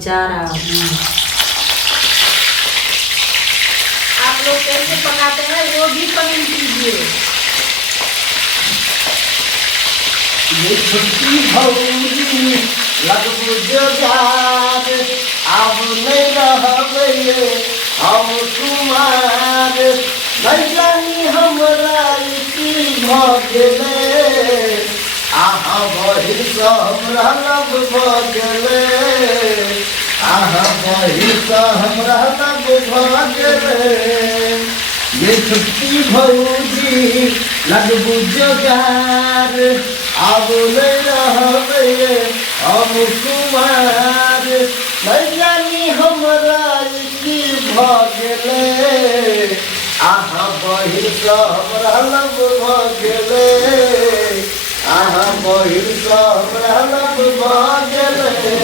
बेचारा। आप लोग कैसे पकाते हैं वो भी कमेंट कीजिए। ये छुट्टी भौजी लगबू जोगार, अब नहीं रहबे हम कुमार। नहीं जानी हमरा की भऽ गेलै, अहाँ बही सँ हमरा लब भऽ गेलै, अहाँ बही सँ हमरा लब भऽ गेलै। ये छुट्टी भौजी लगबू जोगार, अब नहीं रहबे हम कुमार। नहीं जानी हमरा की भऽ गेलै, अहाँ बहिर सँ हमरा लब भऽ गेलै, अहाँ बहिर सँ हमरा लब भऽ गेलै।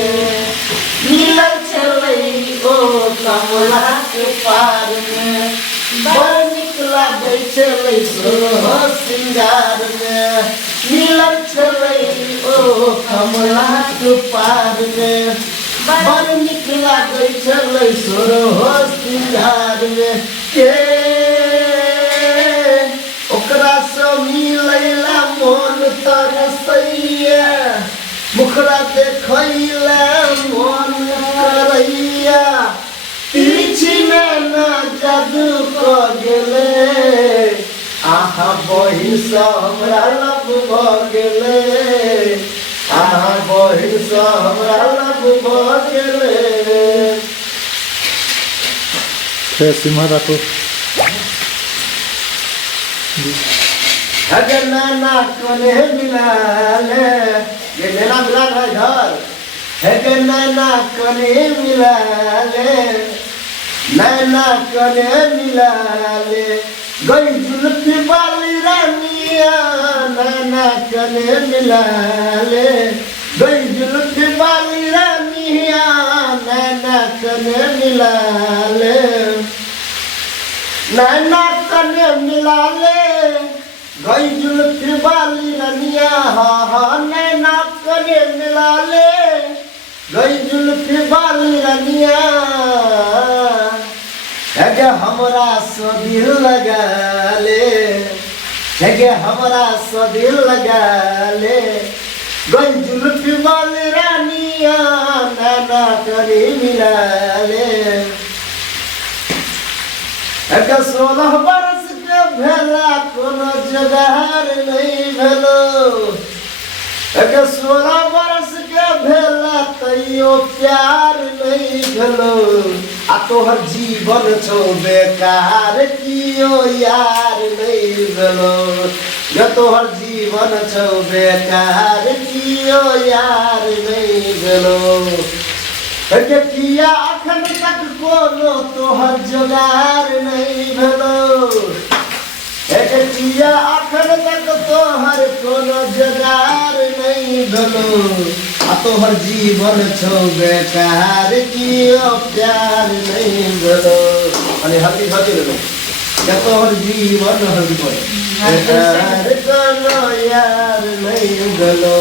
मिलल छलै ओ कमला के पार में, बड़ नीक लागै छलै सोलह श्रृंगार में। मिलल छलै ओ कमला के पार में, बड़ नीक लागै छलै सोलह श्रृंगार में। के ओकरा सँ मिलैला मोन तरसैया, मुखरा देखैला मोन करैया। पीछे ना जादू कऽ गेलै, अहाँ बहिर सँ हमरा लब भऽ गेलै, अहाँ बहिर सँ हमरा लब भऽ गेलै। सिम्हा राखो। अगर नाना कोने मिलाले, ये नैना मिला रहा इधर। अगर नाना कोने मिलाले, नैना कोने मिलाले, गई जुल्फी वाली रानिया। नैना कोने मिलाले, गई जुल्फी वाली रानिया। नैना कोने मिलाले, नैना कोने मिलाले, गई जुल्फी वाली रानिया। हाँ हाँ नैना कोने मिलाले, गई जुल्फी वाली रानिया। है हमरा सँ दिल लगा ले, है हमरा सँ दिल लगा ले, गई जुल्फी वाली रानिया। नैना कोने मिलाले, है 16 बरस के भेला कोनो जोगार नहीं भेलो। 16 बरस के भेला तैयो प्यार नहीं भेलो। आ तोहर जीवन छौ बेकार, कियो यार नहीं भेलो। ये तोहर जीवन छौ बेकार, कियो यार नहीं भेलो। किया अखन तक कोनो तोहर जोगार नहीं भेलो। किया अखन तक तोहर कोनो जोगार नहीं भेलो। आ तोहर जीवन छौ बेकार, कियो प्यार नहीं भेलो। अरे हल्दी हल्दी ले लो, या तोहर जीवन हल्दी पर बेकार कोनो यार नहीं भेलो।